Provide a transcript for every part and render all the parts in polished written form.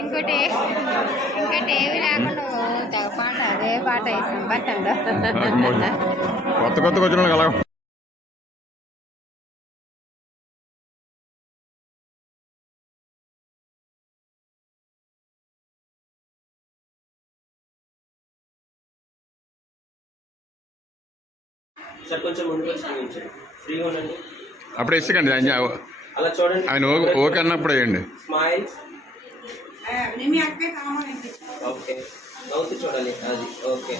ఇంకోటి ఏమి లేకుండా తెగ పాట అదే పాట వేసాం పట్టండి కొత్త కొత్తగా వచ్చిన అలా అప్పుడు ఇసుకండి అలా చూడండి. ఆయన ఓకే అన్నప్పుడు వేయండి. స్మైల్స్. ఓకే, నవ్వుతూ చూడాలి. అది ఓకే.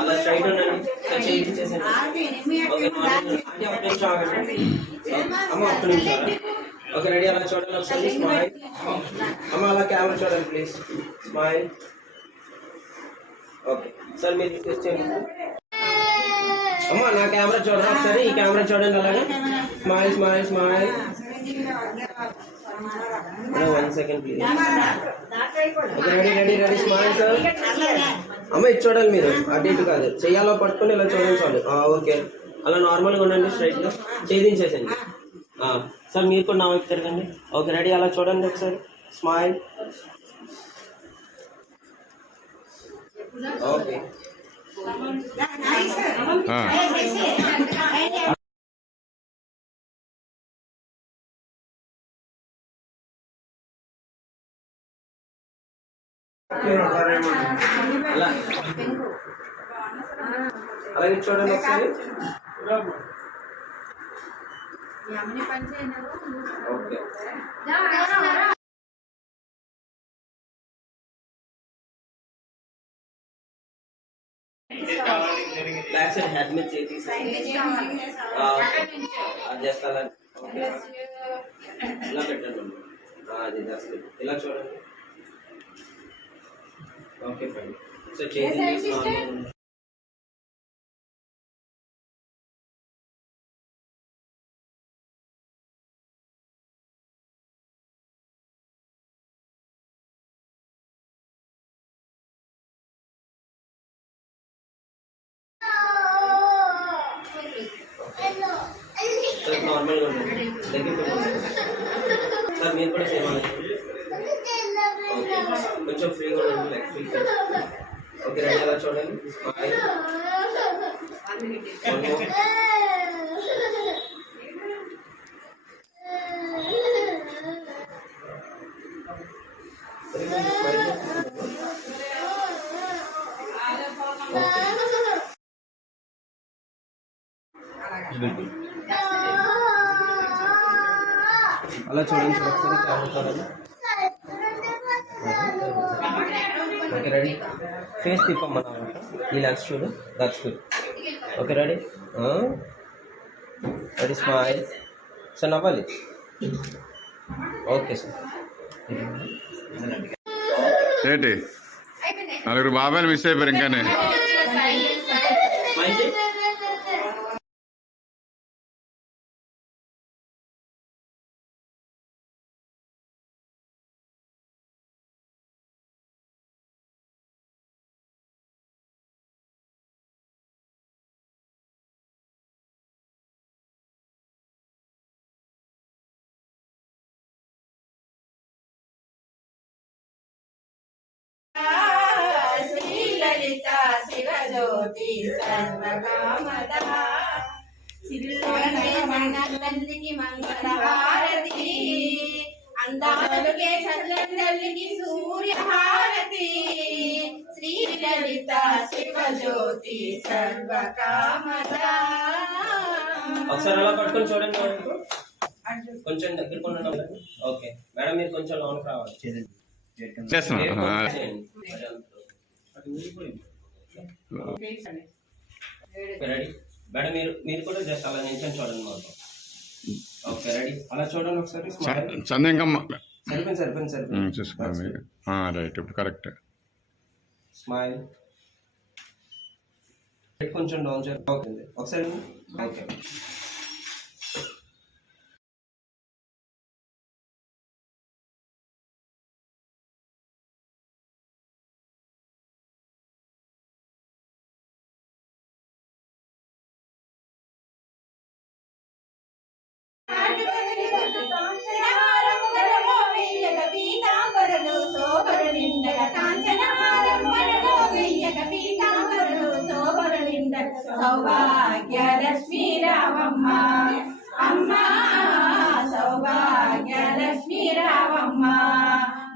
అలా స్ట్రైట్ ఉండండి. చేసేయండి. ఓకే, ఒక నిమిషం ఆగండి. అమ్మ ఒక్క నిమిషం. Okay, ready. అలా చూడండి ఒకసారి. స్మైల్. అమ్మ అలా కెమెరా చూడండి ప్లీజ్. స్మైల్. ఓకే సార్, మీరు టెస్ట్ చేయండి. అమ్మ నా కెమెరా చూడండి ఒకసారి. ఈ కెమెరా చూడండి. అలాగే smile smile smile. 1 second please. Okay, ready ready ready. Smile sir. అమ్మ ఇది చూడాలి మీరు, అటు ఇటు కాదు. చెయ్యాలో పట్టుకొని ఇలా చూడండి చాలు. ఓకే, అలా నార్మల్గా ఉండండి. స్ట్రైట్గా చేయించేసండి సార్. మీరు కూడా నా వైపు తిరగండి. Okay, ready. అలా చూడండి ఒకసారి. స్మైల్. ఓకే, అలాగే చూడండి ఒకసారి. ఓకే, బ్యాక్ సైడ్ హెడ్ మీద చేసి జస్ట్ అలా ఇలా పెట్టండి. అది జస్ట్ ఇలా చూడండి. Okay fine. సో చేసి నార్మల్గా ఉండండి. సార్ మీరు కూడా సేమ్ ఓకే, కొంచెం ఫ్రీగా ఉండండి. Like free. Okay, ready. అలా చూడండి. అలా చూడండి ఒకసారి. చూడండి. Okay, ready. ఫేస్ తిప్పమ్మా. ఈ లెన్స్ చూడు. That's good. Okay, ready. Ready. Smile sir. నవ్వాలి. Okay sir. ఏంటి నలుగురు బాబాయిలు మిస్ అయిపోయారు ఇంకానే. శివజ్యోతి సర్వకామదా తల్లికి మంగళహారతి. అందాలకే చల్లందల్లికి సూర్యహారతి. శ్రీలలిత శివజ్యోతి సర్వకామదా. ఒకసారి అలా పట్టుకొని చూడండి. కొంచెం దగ్గర కొనండి. ఓకే మేడం, మీరు కొంచెం లోనికి రావాలి. రెడీ మేడం, మీరు కూడా జస్ట్ అలా నిల్చొని చూడండి మాకు. Okay, ready. అలా చూడండి ఒకసారి. సరిపోయింది. రైట్, ఇప్పుడు కరెక్ట్. స్మైల్. కొంచెం డౌన్ చేయండి. ఓకే ఒకసారి. ఓకే. సౌభాగ్యలక్ష్మీ రావమ్మ అమ్మ సౌభాగ్యలక్ష్మీ రావమ్మ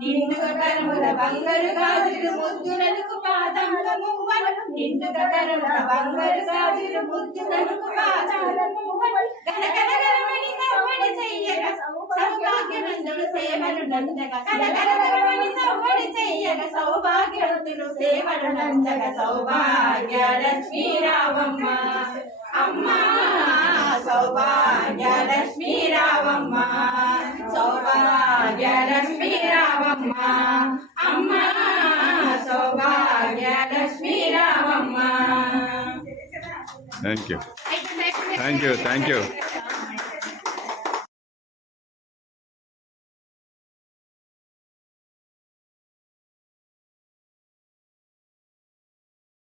నిండుగా కరువుల బంగారు గాజులు ముద్దులకు పాదముల మువ్వలు నిండుగా కరువుల బంగారు గాజులు ముద్దులకు పాదముల మువ్వలు గలగలగలమని సవ్వడి చెయ్యగా సౌభాగ్యవంతులు సేవలు నందగా గలగలగలమని సవ్వడి చెయ్యగా సౌభాగ్యవంతులు సేవలు నందగా సౌభాగ్యలక్ష్మీ రావమ్మ అమ్మ సౌభాగ్యలక్ష్మీ రావమ్మ సౌభాగ్యలక్ష్మీ రావమ్మ అమ్మ సౌభాగ్యలక్ష్మీ రావమ్మ. Thank you thank you thank you.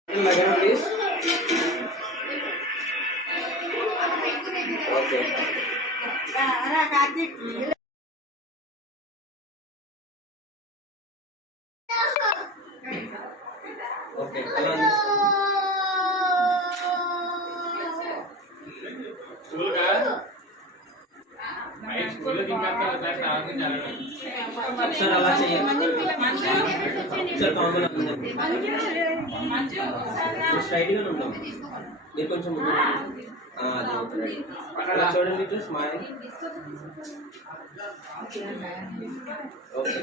Please. Okay okay ఎలా ఉంది? సార్ అలా చేయండి సార్. కామన్ స్ట్రైట్గా ఉన్నాం మీరు కొంచెం ముందు అలా చూడండి స్మైల్. ఓకే